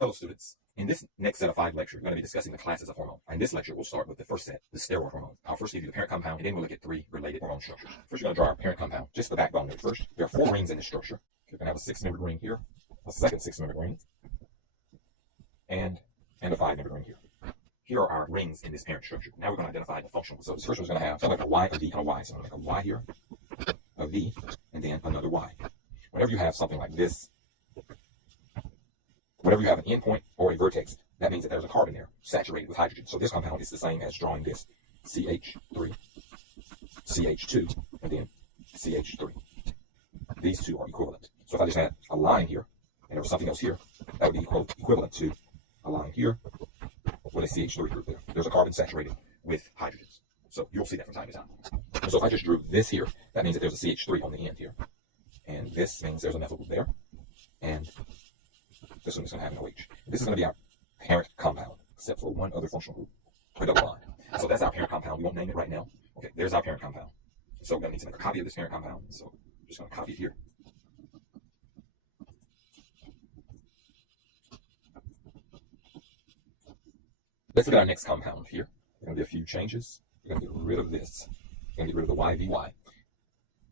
Hello students, in this next set of 5 lectures, we're going to be discussing the classes of hormone. In this lecture, we'll start with the first set, the steroid hormone. I'll first give you the parent compound, and then we'll look at 3 related hormone structures. First, you're going to draw our parent compound, just the backbone there first. There are 4 rings in this structure. You're going to have a 6-membered ring here, a second 6-membered ring, and a 5-membered ring here. Here are our rings in this parent structure. Now we're going to identify the functional. So this first one's going to have something like a Y, a V, and a Y. So I'm going to make a Y here, a V, and then another Y. Whenever you have something like this, whenever you have an endpoint or a vertex, that means that there's a carbon there saturated with hydrogen. So this compound is the same as drawing this CH3, CH2, and then CH3. These two are equivalent. So if I just had a line here and there was something else here, that would be equivalent to a line here with a CH3 group there. There's a carbon saturated with hydrogens. So you'll see that from time to time. So if I just drew this here, that means that there's a CH3 on the end here. And this means there's a methyl group there. And this one is going to have an OH. This is going to be our parent compound, except for one other functional group, a double bond. So that's our parent compound. We won't name it right now. Okay, there's our parent compound. So we're going to need to make a copy of this parent compound. So I'm just going to copy it here. Let's look at our next compound here. There are going to be a few changes. We're going to get rid of this. We're going to get rid of the YVY.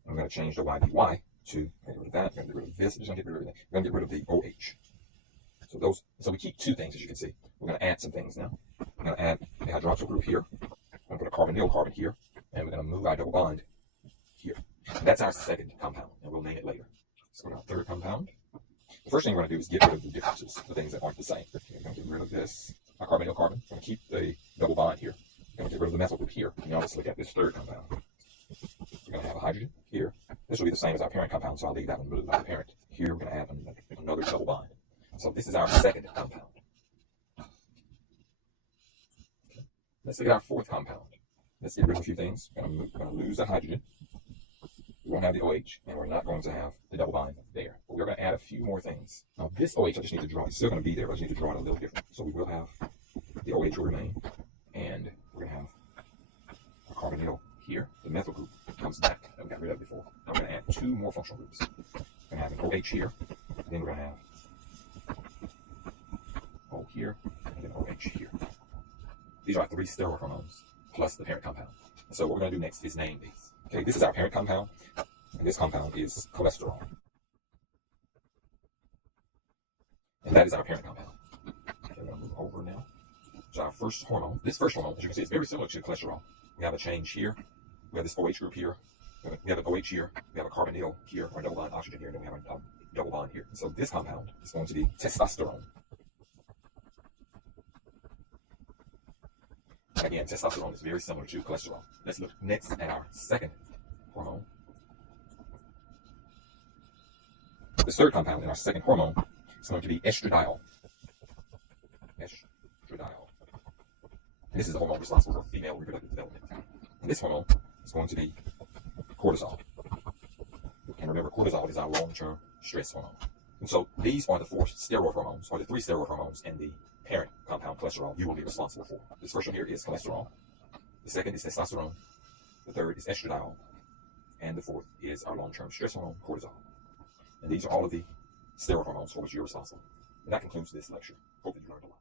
I'm going to change the YVY to get rid of that. We're going to get rid of this. We're just going to get rid of everything. We're going to get rid of the OH. So we keep 2 things, as you can see. We're going to add some things now. We're going to add the hydroxyl group here. We're going to put a carbonyl carbon here. And we're going to move our double bond here. And that's our second compound, and we'll name it later. Let's go to our third compound. The first thing we're going to do is get rid of the differences, the things that aren't the same. We're going to get rid of this, our carbonyl carbon. We're going to keep the double bond here. We're going to get rid of the methyl group here. Now let's look at this third compound. We're going to have a hydrogen here. This will be the same as our parent compound, so I'll leave that one moved by the parent. Here we're going to add another double bond. So this is our second compound. Okay. Let's look at our fourth compound. Let's get rid of a few things. We're going to lose the hydrogen. We won't have the OH, and we're not going to have the double bond there. But we're going to add a few more things. Now this OH, I just need to draw. It's still going to be there, but I just need to draw it a little different. So we will have the OH will remain, and we're going to have a carbonyl here. The methyl group comes back that we got rid of before. Now we're going to add 2 more functional groups. We're going to have an OH here, then we're going to have O here, and then OH here. These are our 3 steroid hormones plus the parent compound. So what we're going to do next is name these. Okay, this is our parent compound, and this compound is cholesterol. And that is our parent compound. Okay, we're going to move over now. So our first hormone, this first hormone, as you can see, is very similar to cholesterol. We have a change here. We have this OH group here. We have an OH here. We have a carbonyl here, or a double bond oxygen here, and then we have a double bond here. And so this compound is going to be testosterone. Again, testosterone is very similar to cholesterol. Let's look next at our second hormone. The third compound in our second hormone is going to be estradiol. Estradiol. This is the hormone responsible for female reproductive development. And this hormone is going to be cortisol. And remember, cortisol is our long-term stress hormone. And so these are the 4 steroid hormones, or the 3 steroid hormones in the parent compound cholesterol you will be responsible for. This first one here is cholesterol. The second is testosterone. The third is estradiol. And the fourth is our long-term stress hormone, cortisol. And these are all of the steroid hormones for which you're responsible. And that concludes this lecture. Hope that you learned a lot.